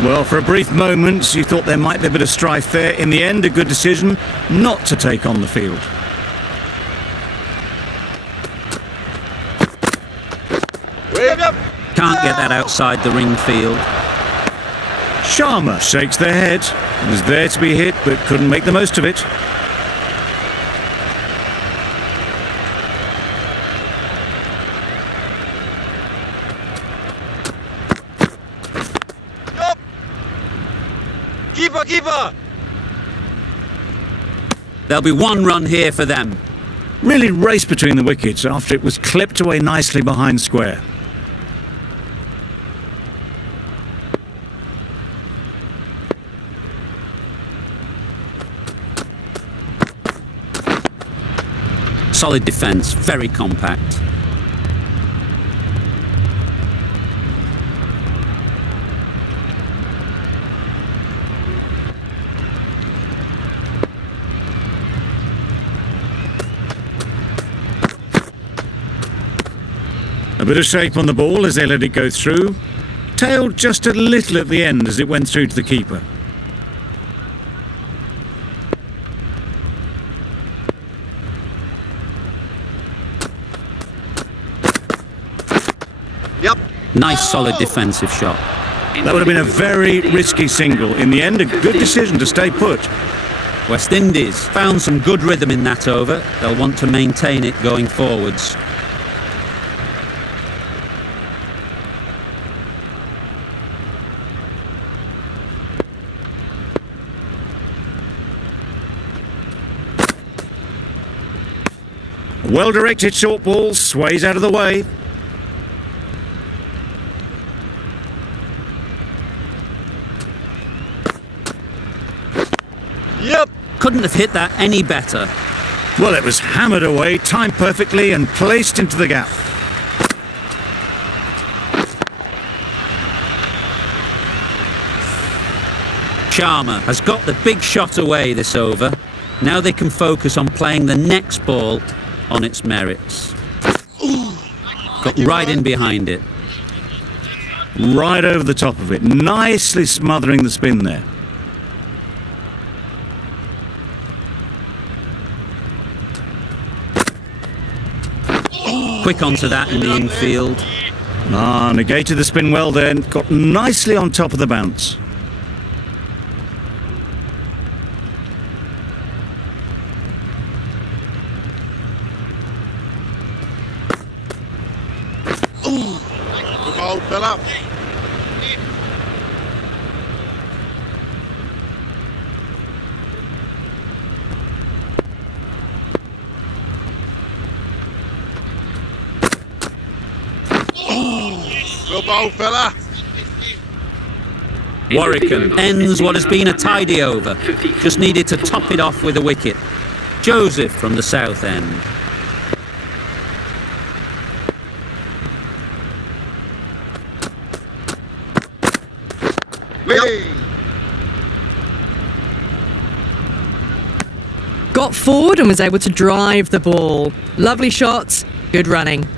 Well, for a brief moment, you thought there might be a bit of strife there. In the end, a good decision not to take on the field. Can't get that outside the ring field. Sharma shakes their head. Was there to be hit, but couldn't make the most of it. Keeper! There'll be one run here for them. Really raced between the wickets after it was clipped away nicely behind square. Solid defence, very compact. A bit of shape on the ball as they let it go through. Tailed just a little at the end as it went through to the keeper. Nice solid defensive shot. That would have been a very risky single. In the end, a good decision to stay put. West Indies found some good rhythm in that over. They'll want to maintain it going forwards. Well-directed short ball sways out of the way. Couldn't have hit that any better. Well, it was hammered away, timed perfectly and placed into the gap. Sharma has got the big shot away this over. Now they can focus on playing the next ball on its merits. Got right in behind it. Right over the top of it, nicely smothering the spin there. Quick onto that in the infield. Negated the spin well then. Got nicely on top of the bounce. Fella. Good ball, fella. Warwican ends what has been a tidy over. Just needed to top it off with a wicket. Joseph from the south end. Got forward and was able to drive the ball. Lovely shots, good running.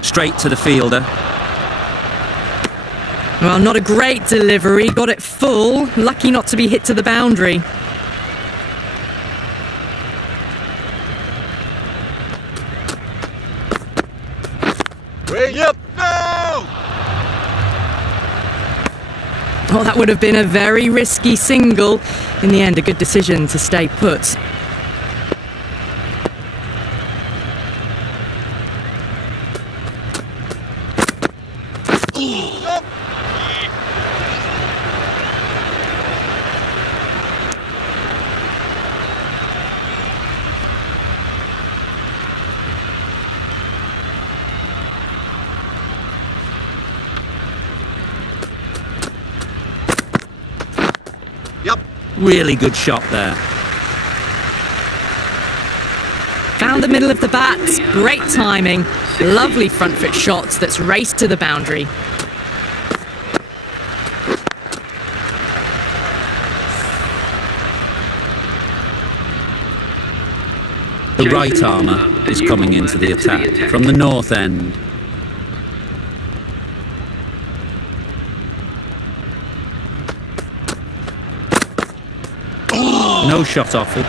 Straight to the fielder. Well, not a great delivery. Got it full. Lucky not to be hit to the boundary. Yep. No! Oh, that would have been a very risky single. In the end, a good decision to stay put. Really good shot there. Found the middle of the bat. Great timing. Lovely front foot shots that's raced to the boundary. The right armour is coming into the attack from the north end. No shot offered.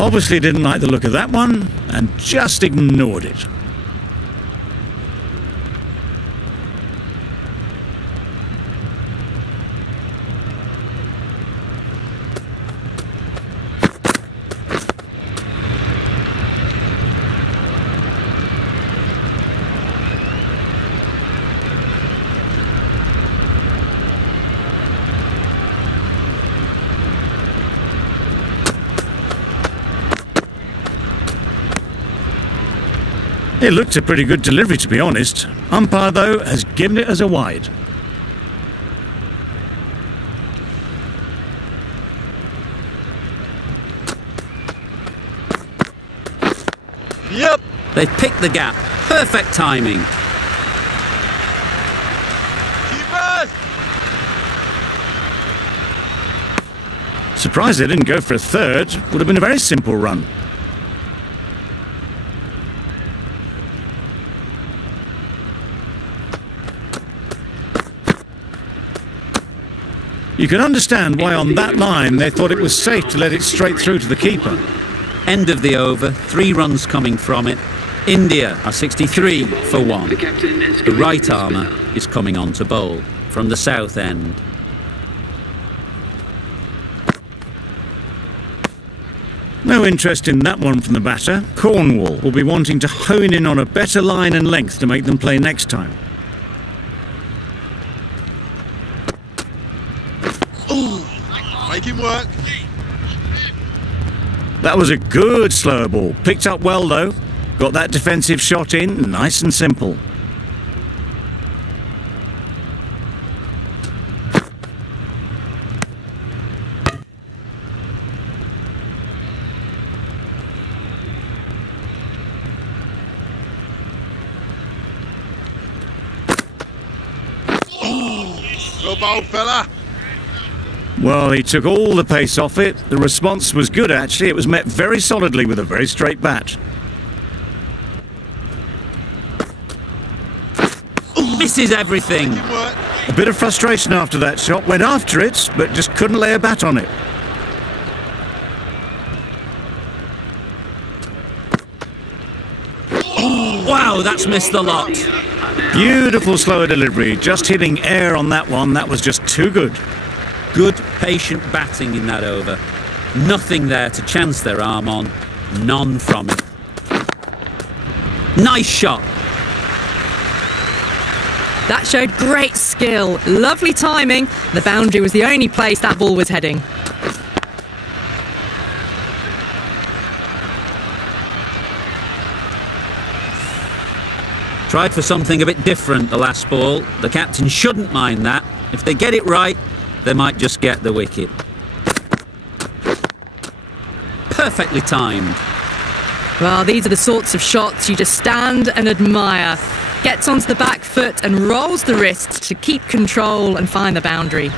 Obviously didn't like the look of that one and just ignored it. It looked a pretty good delivery, to be honest. Umpire, though, has given it as a wide. Yep. They picked the gap. Perfect timing. Keepers. Surprised they didn't go for a third. Would have been a very simple run. You can understand why on that line they thought it was safe to let it straight through to the keeper. End of the over, 3 runs coming from it. India are 63 for 1. The right armour is coming on to bowl from the south end. No interest in that one from the batter. Cornwall will be wanting to hone in on a better line and length to make them play next time. Make him work. That was a good slower ball. Picked up well though. Got that defensive shot in, nice and simple. Good ball, fella. Well, he took all the pace off it. The response was good, actually. It was met very solidly with a very straight bat. Misses everything. Make him work. A bit of frustration after that shot. Went after it, but just couldn't lay a bat on it. Wow, that's missed the lot. Beautiful slower delivery. Just hitting air on that one. That was just too good. Good, patient batting in that over. Nothing there to chance their arm on. None from it. Nice shot. That showed great skill. Lovely timing. The boundary was the only place that ball was heading. Tried for something a bit different the last ball. The captain shouldn't mind that. If they get it right, they might just get the wicket. Perfectly timed. Well, these are the sorts of shots you just stand and admire. Gets onto the back foot and rolls the wrist to keep control and find the boundary.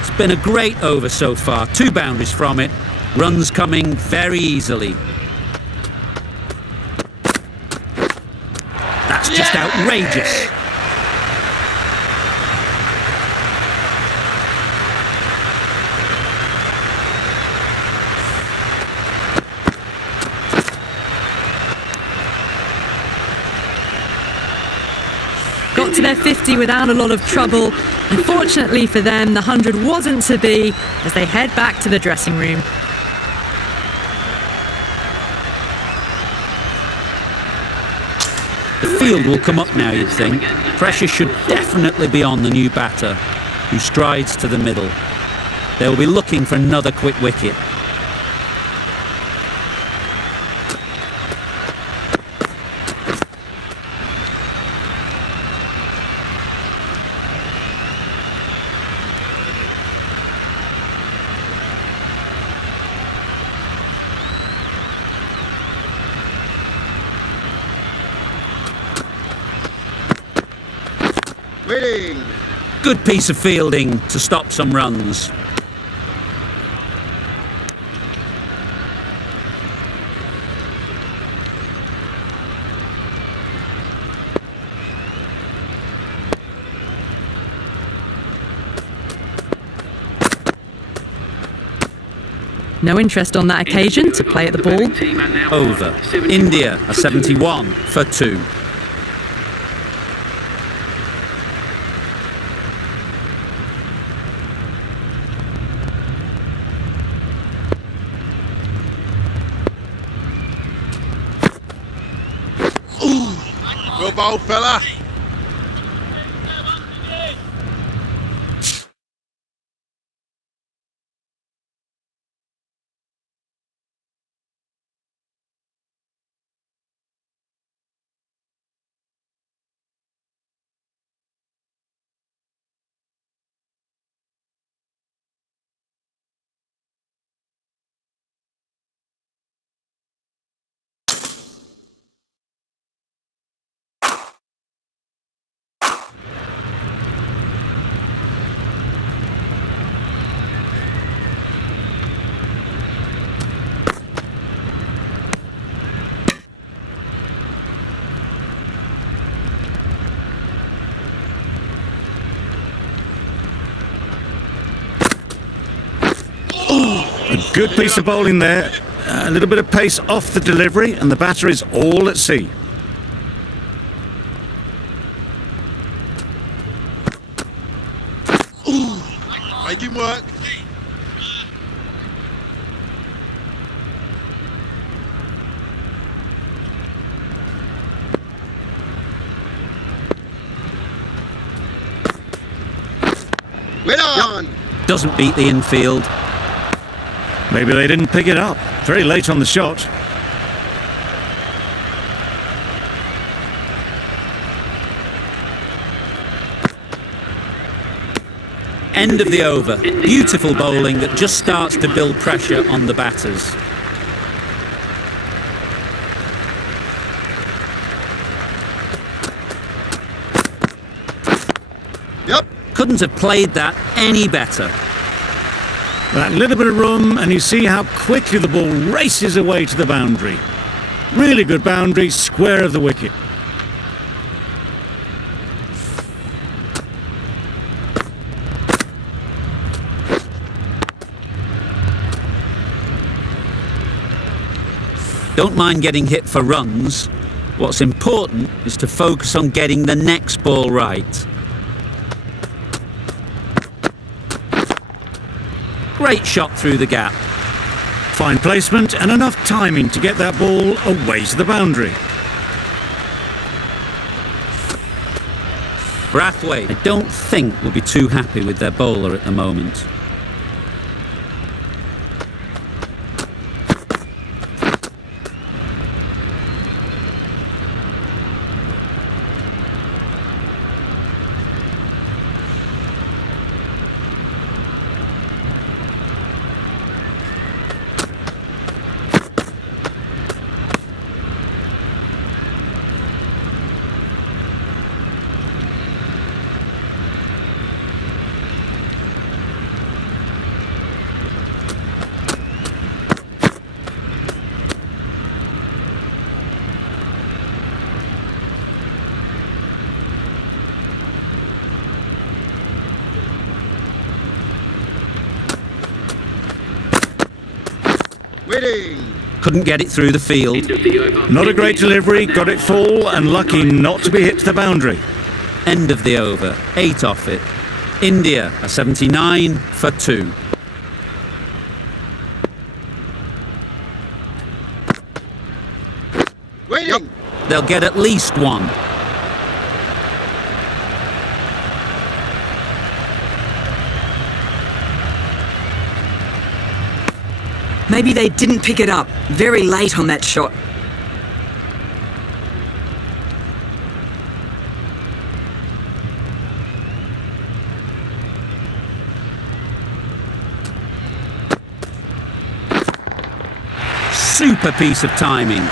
It's been a great over so far. 2 boundaries from it. Runs coming very easily. That's just outrageous. to their 50 without a lot of trouble. Unfortunately for them, the 100 wasn't to be as they head back to the dressing room. The field will come up now, you'd think. Pressure should definitely be on the new batter, who strides to the middle. They will be looking for another quick wicket. Waiting. Good piece of fielding to stop some runs. No interest on that occasion to play at the ball. Over. India are 71 for 2. Well bowled, fella. A good piece of bowling there. A little bit of pace off the delivery, and the batter is all at sea. Make him work. Win on. Doesn't beat the infield. Maybe they didn't pick it up. Very late on the shot. End of the over. Beautiful bowling that just starts to build pressure on the batters. Yep. Couldn't have played that any better. That little bit of room, and you see how quickly the ball races away to the boundary. Really good boundary, square of the wicket. Don't mind getting hit for runs. What's important is to focus on getting the next ball right. Great shot through the gap. Fine placement and enough timing to get that ball away to the boundary. Brathwaite, I don't think will be too happy with their bowler at the moment. Waiting. Couldn't get it through the field. Not a great delivery, got it full and lucky not to be hit to the boundary. End of the over. 8 off it. India a 79 for 2. Waiting. They'll get at least 1. Maybe they didn't pick it up. Very late on that shot. Super piece of timing.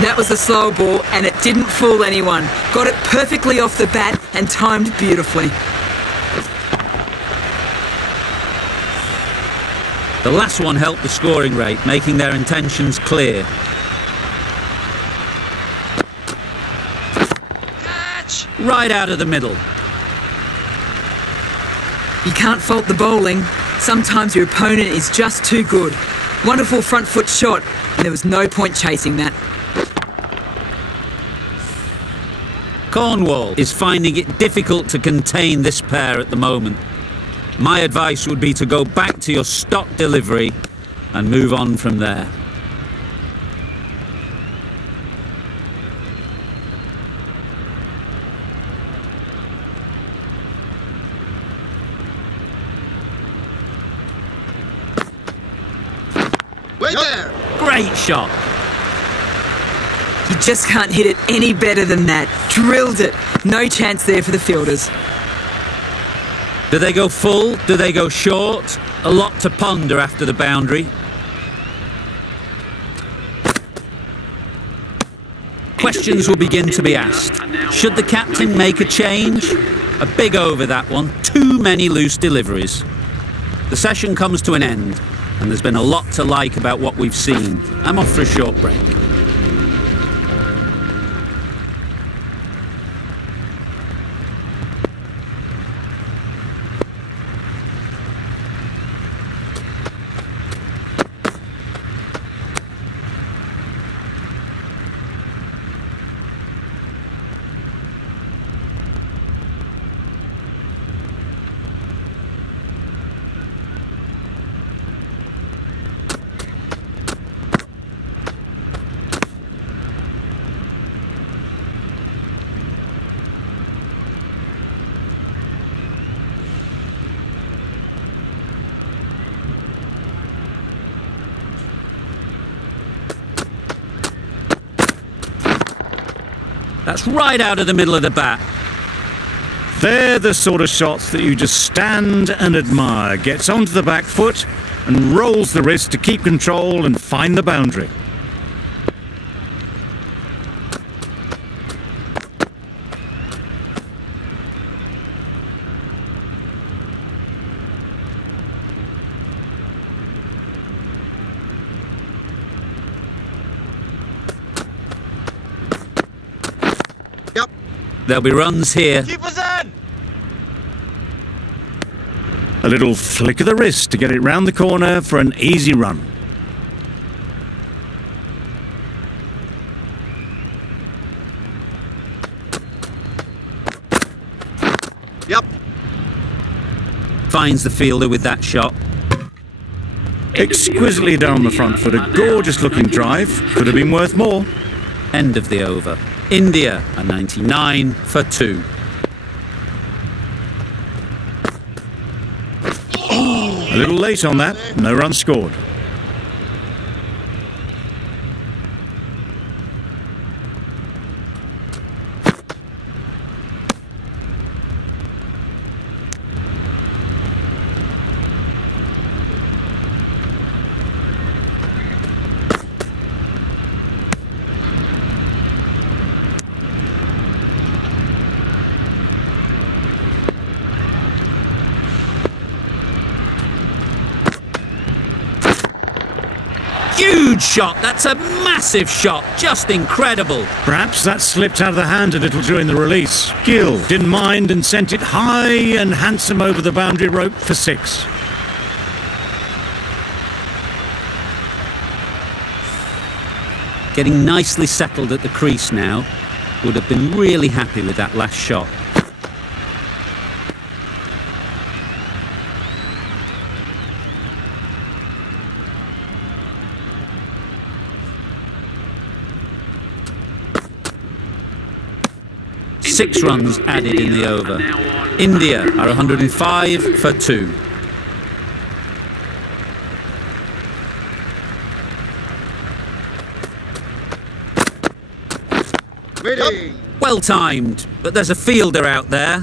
That was a slow ball, and it didn't fool anyone. Got it perfectly off the bat and timed beautifully. The last one helped the scoring rate, making their intentions clear. Catch! Right out of the middle. You can't fault the bowling. Sometimes your opponent is just too good. Wonderful front foot shot, and there was no point chasing that. Cornwall is finding it difficult to contain this pair at the moment. My advice would be to go back to your stock delivery and move on from there. Wait there. Great shot. You just can't hit it any better than that. Drilled it. No chance there for the fielders. Do they go full? Do they go short? A lot to ponder after the boundary. Questions will begin to be asked. Should the captain make a change? A big over that one. Too many loose deliveries. The session comes to an end, and there's been a lot to like about what we've seen. I'm off for a short break. That's right out of the middle of the bat. They're the sort of shots that you just stand and admire. Gets onto the back foot and rolls the wrist to keep control and find the boundary. Yep. There'll be runs here. Keep us in. A little flick of the wrist to get it round the corner for an easy run. Yep. Finds the fielder with that shot. Exquisitely down the front foot, a gorgeous looking drive. Could have been worth more. End of the over. India a 99 for 2. A little late on that, no run scored. Huge shot. That's a massive shot. Just incredible. Perhaps that slipped out of the hand a little during the release. Gill didn't mind and sent it high and handsome over the boundary rope for 6. Getting nicely settled at the crease now. would have been really happy with that last shot. Six runs added in the over. India are 105 for 2. Waiting. Well timed, but there's a fielder out there.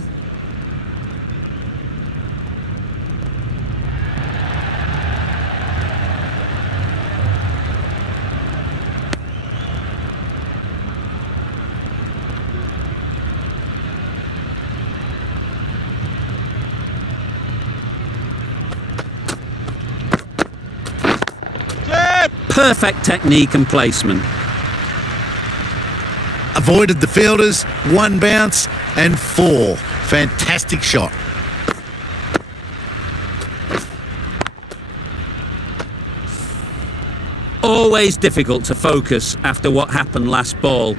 Perfect technique and placement. Avoided the fielders, 1 bounce and 4. Fantastic shot. Always difficult to focus after what happened last ball,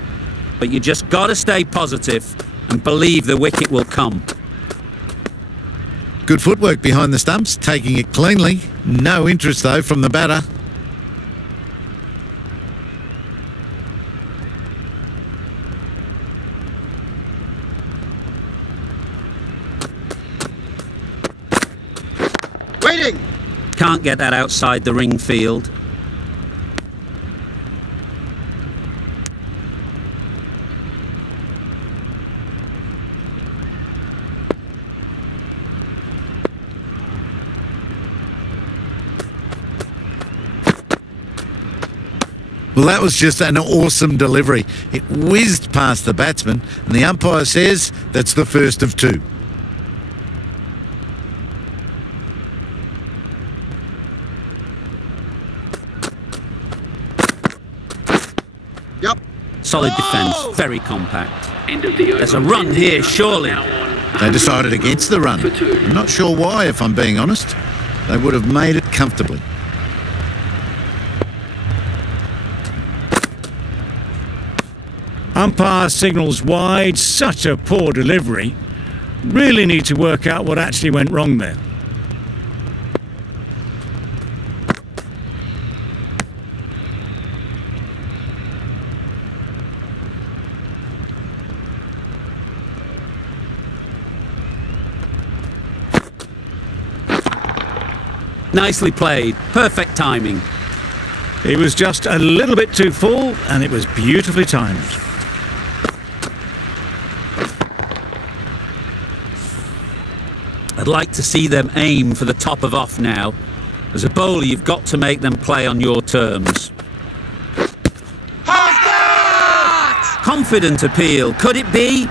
but you just gotta stay positive and believe the wicket will come. Good footwork behind the stumps, taking it cleanly. No interest though from the batter. Waiting. Can't get that outside the ring field. Well, that was just an awesome delivery. It whizzed past the batsman, and the umpire says that's the first of 2. Yep. Solid defence, very compact. There's a run here, surely. They decided against the run. I'm not sure why, if I'm being honest. They would have made it comfortably. Umpire signals wide. Such a poor delivery. Really need to work out what actually went wrong there. Nicely played, perfect timing. It was just a little bit too full, and it was beautifully timed. I'd like to see them aim for the top of off now. As a bowler, you've got to make them play on your terms. How's that? Confident appeal, could it be?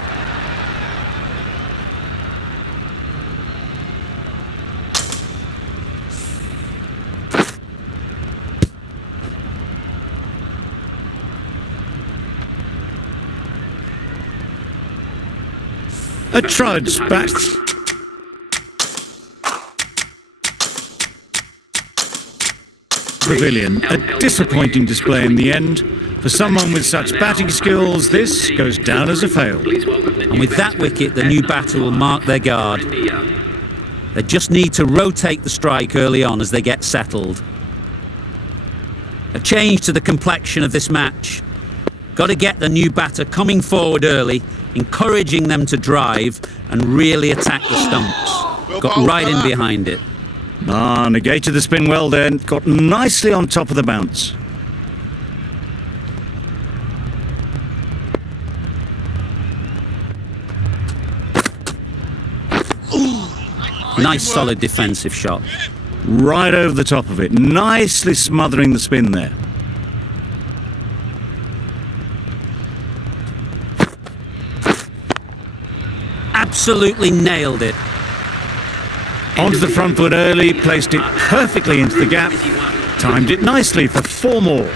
A trudge back. Pavilion. A disappointing display in the end. For someone with such batting skills, this goes down as a fail. And with that wicket, the new batter will mark their guard. They just need to rotate the strike early on as they get settled. A change to the complexion of this match. Got to get the new batter coming forward early, encouraging them to drive and really attack the stumps. Got right in behind it. Negated the spin well then. Got nicely on top of the bounce. Nice solid defensive shot. Right over the top of it. Nicely smothering the spin there. Absolutely nailed it. Onto the front foot early, placed it perfectly into the gap. Timed it nicely for 4 more.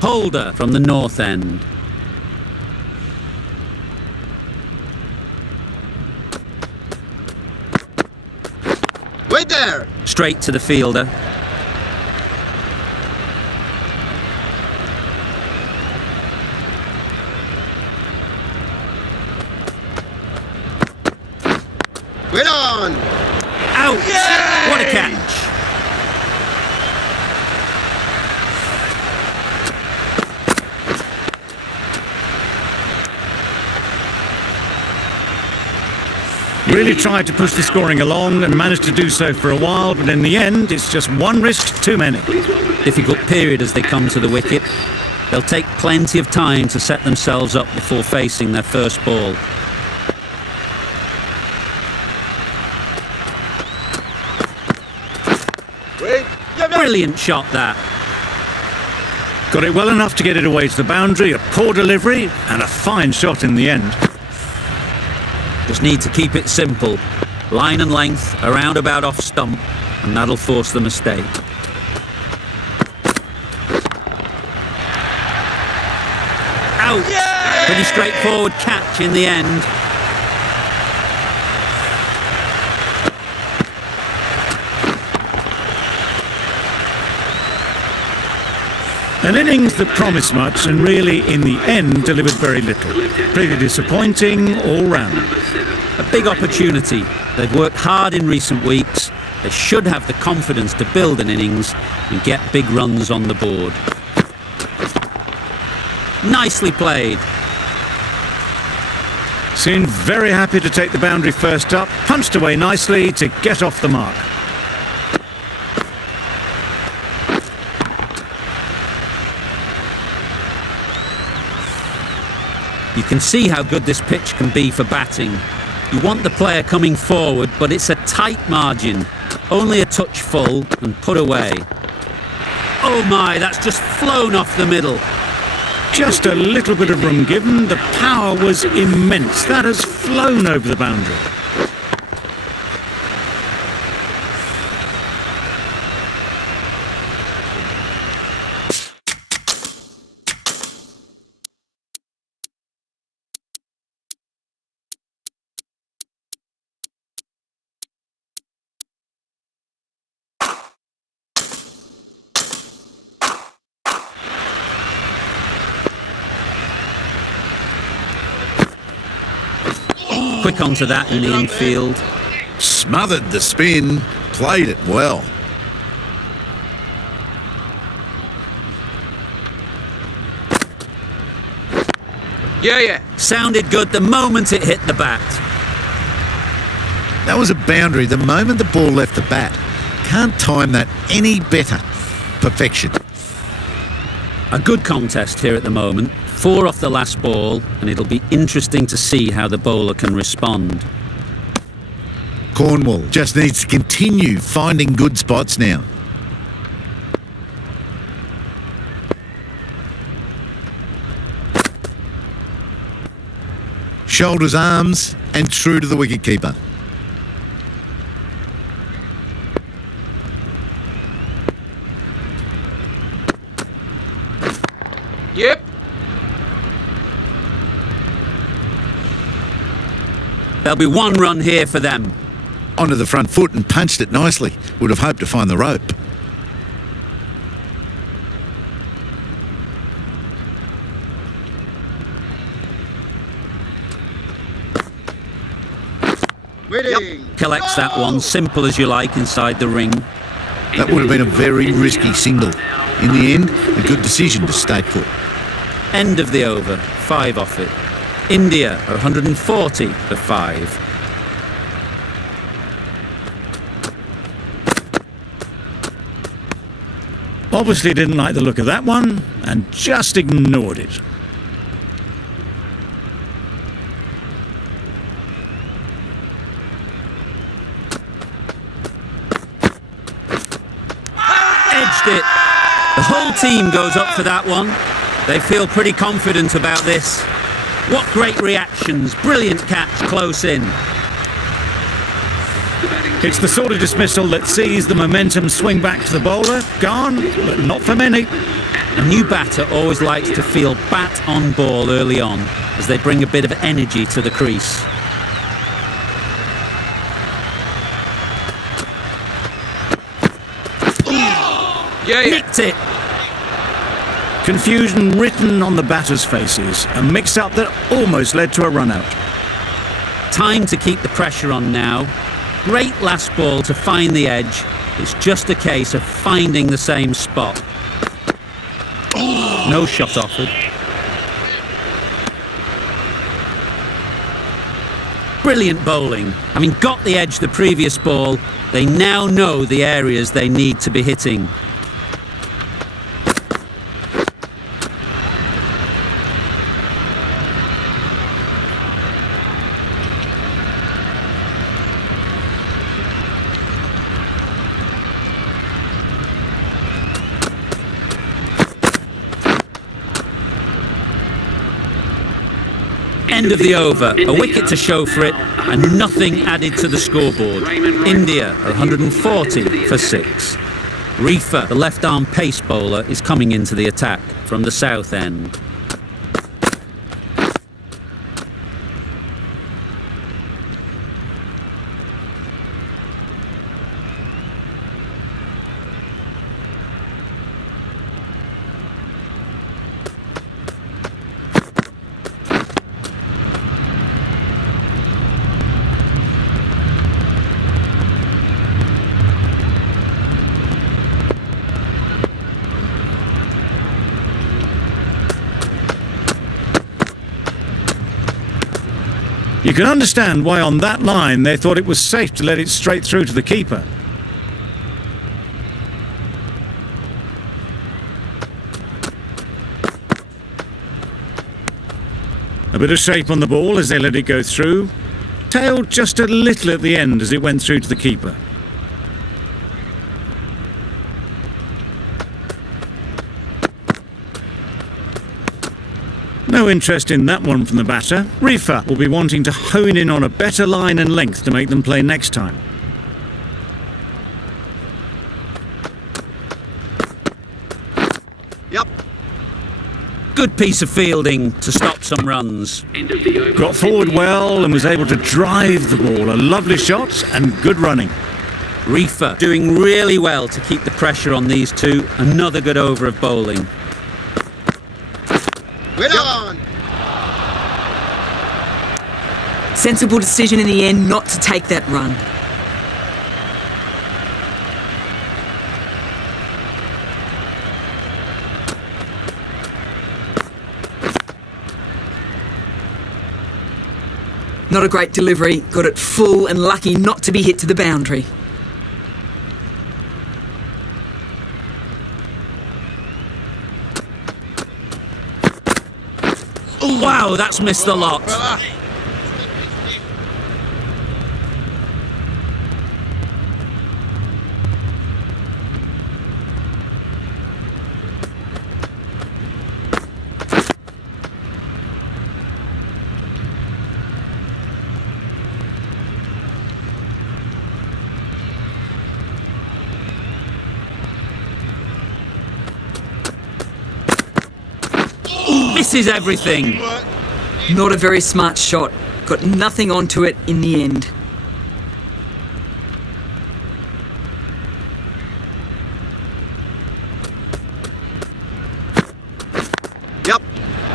Holder from the north end. there. Straight to the fielder. Wait on. Out! What a catch! Really tried to push the scoring along and managed to do so for a while, but in the end, it's just one risk too many. Difficult period as they come to the wicket. They'll take plenty of time to set themselves up before facing their first ball. Brilliant shot that. Got it well enough to get it away to the boundary, a poor delivery, and a fine shot in the end. Just need to keep it simple. Line and length, a roundabout off stump, and that'll force the mistake. Out! Pretty straightforward catch in the end. An innings that promised much and really, in the end, delivered very little. Pretty disappointing all round. A big opportunity. They've worked hard in recent weeks. They should have the confidence to build an innings and get big runs on the board. Nicely played. Seemed very happy to take the boundary first up, punched away nicely to get off the mark. You can see how good this pitch can be for batting. You want the player coming forward, but it's a tight margin. Only a touch full and put away. Oh my, that's just flown off the middle. Just a little bit of room given, the power was immense. That has flown over the boundary. Quick onto that in the infield. Smothered the spin, played it well. Yeah. Sounded good the moment it hit the bat. That was a boundary the moment the ball left the bat. Can't time that any better. Perfection. A good contest here at the moment. 4 off the last ball, and it'll be interesting to see how the bowler can respond. Cornwall just needs to continue finding good spots now. Shoulders, arms, and true to the wicketkeeper. Yep. There'll be 1 run here for them. Onto the front foot and punched it nicely. Would have hoped to find the rope. Waiting. Collects that one, simple as you like, inside the ring. That would have been a very risky single. In the end, a good decision to stay put. End of the over, 5 off it. India are 140 for 5. Obviously didn't like the look of that one and just ignored it. Edged it. The whole team goes up for that one. They feel pretty confident about this. What great reactions. Brilliant catch close in. It's the sort of dismissal that sees the momentum swing back to the bowler. Gone, but not for many. A new batter always likes to feel bat on ball early on as they bring a bit of energy to the crease. Yeah, yeah. Nicked it. Confusion written on the batter's faces, a mix-up that almost led to a run-out. Time to keep the pressure on now. Great last ball to find the edge. It's just a case of finding the same spot. No shot offered. Brilliant bowling. Having got the edge the previous ball, they now know the areas they need to be hitting. End of the over, a wicket to show for it, and nothing added to the scoreboard. India 140 for 6. Reefer, the left-arm pace bowler, is coming into the attack from the south end. You can understand why on that line they thought it was safe to let it straight through to the keeper. A bit of shape on the ball as they let it go through. Tailed just a little at the end as it went through to the keeper. No interest in that one from the batter. Reefer will be wanting to hone in on a better line and length to make them play next time. Yep. Good piece of fielding to stop some runs. Got forward well and was able to drive the ball. A lovely shot and good running. Reefer doing really well to keep the pressure on these two. Another good over of bowling. Well on. Sensible decision in the end not to take that run. Not a great delivery, got it full and lucky not to be hit to the boundary. Wow, that's missed the lot. Misses everything. Not a very smart shot. Got nothing onto it in the end. Yep.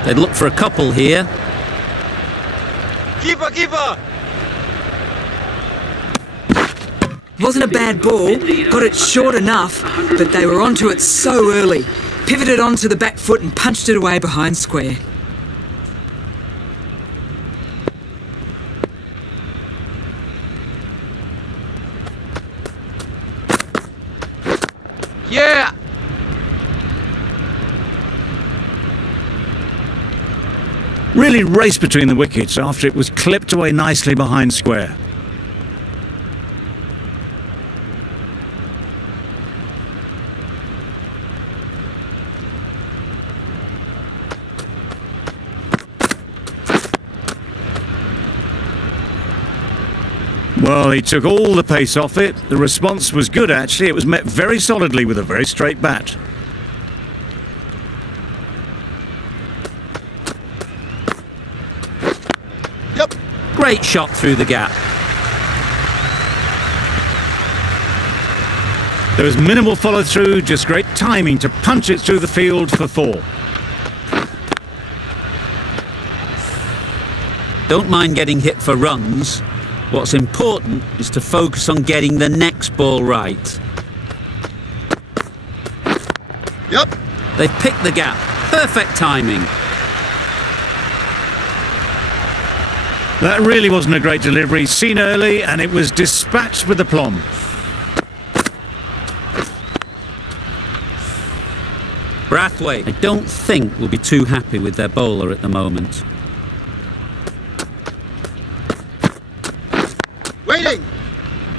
They'd look for a couple here. Keeper, keeper. Wasn't a bad ball, got it short enough, but they were onto it so early. Pivoted onto the back foot and punched it away behind square. Yeah. Really raced between the wickets after it was clipped away nicely behind square. Well, he took all the pace off it. The response was good, actually. It was met very solidly with a very straight bat. Yep. Great shot through the gap. There was minimal follow-through, just great timing to punch it through the field for 4. Don't mind getting hit for runs. What's important is to focus on getting the next ball right. Yep. They've picked the gap. Perfect timing. That really wasn't a great delivery, seen early, and it was dispatched with aplomb. Brathwaite, I don't think will be too happy with their bowler at the moment. Waiting.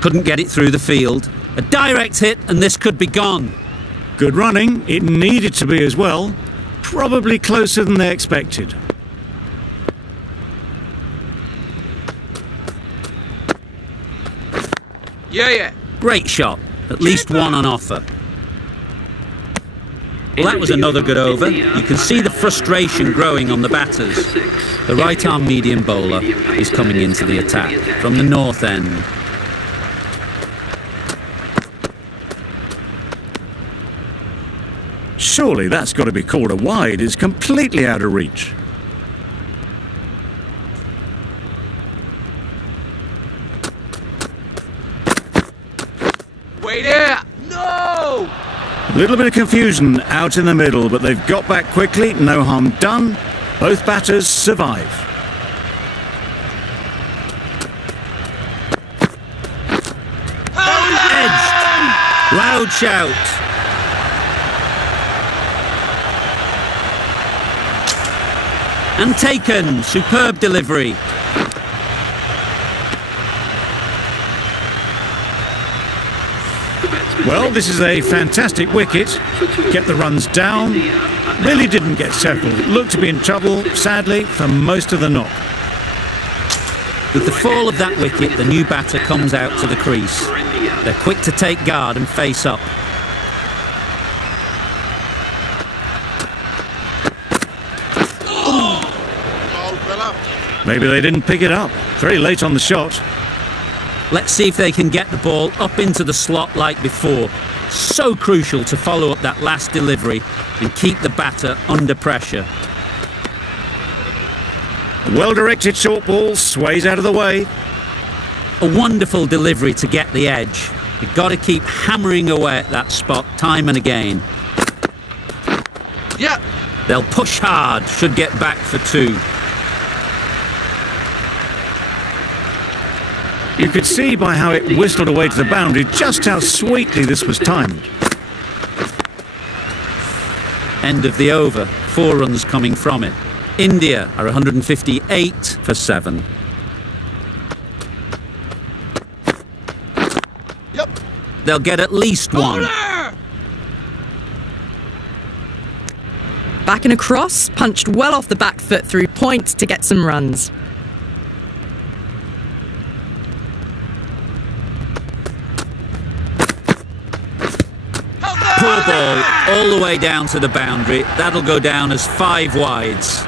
Couldn't get it through the field. A direct hit and this could be gone. Good running, it needed to be as well. Probably closer than they expected. Yeah. Great shot. At least one on offer. Well, that was another good over. You can see the frustration growing on the batters. The right-arm medium bowler is coming into the attack from the north end. Surely that's got to be called a wide. It's completely out of reach. Wait there. No. A little bit of confusion out in the middle, but they've got back quickly. No harm done. Both batters survive. Edged. Loud shout. And taken. Superb delivery. Well, this is a fantastic wicket. Kept the runs down. Really didn't get settled. Looked to be in trouble, sadly, for most of the knock. With the fall of that wicket, the new batter comes out to the crease. They're quick to take guard and face up. Maybe they didn't pick it up. Very late on the shot. Let's see if they can get the ball up into the slot like before. So crucial to follow up that last delivery and keep the batter under pressure. A well-directed short ball sways out of the way. A wonderful delivery to get the edge. You've got to keep hammering away at that spot time and again. Yeah. They'll push hard, should get back for 2. You could see by how it whistled away to the boundary just how sweetly this was timed. End of the over. 4 runs coming from it. India are 158 for 7. Yep. They'll get at least 1. Back and across, punched well off the back foot through point to get some runs. Poor ball, all the way down to the boundary. That'll go down as 5 wides.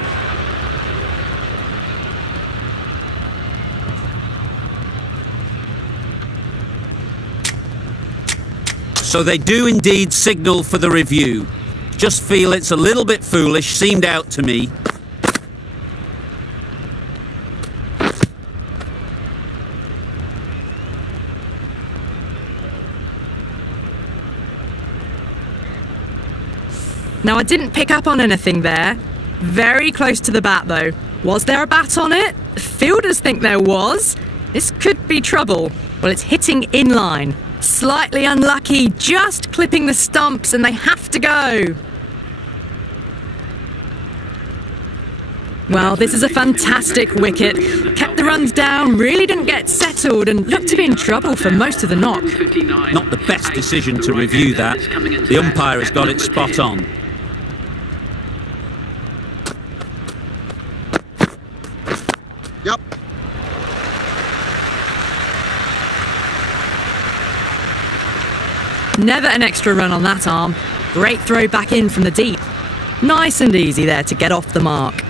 So they do indeed signal for the review. Just feel it's a little bit foolish, seemed out to me. Now, I didn't pick up on anything there. Very close to the bat, though. Was there a bat on it? The fielders think there was. This could be trouble. Well, it's hitting in line. Slightly unlucky, just clipping the stumps, and they have to go. Well, this is a fantastic wicket. Kept the runs down, really didn't get settled, and looked to be in trouble for most of the knock. Not the best decision to review that. The umpire has got it spot on. Yep. Never an extra run on that arm. Great throw back in from the deep. Nice and easy there to get off the mark.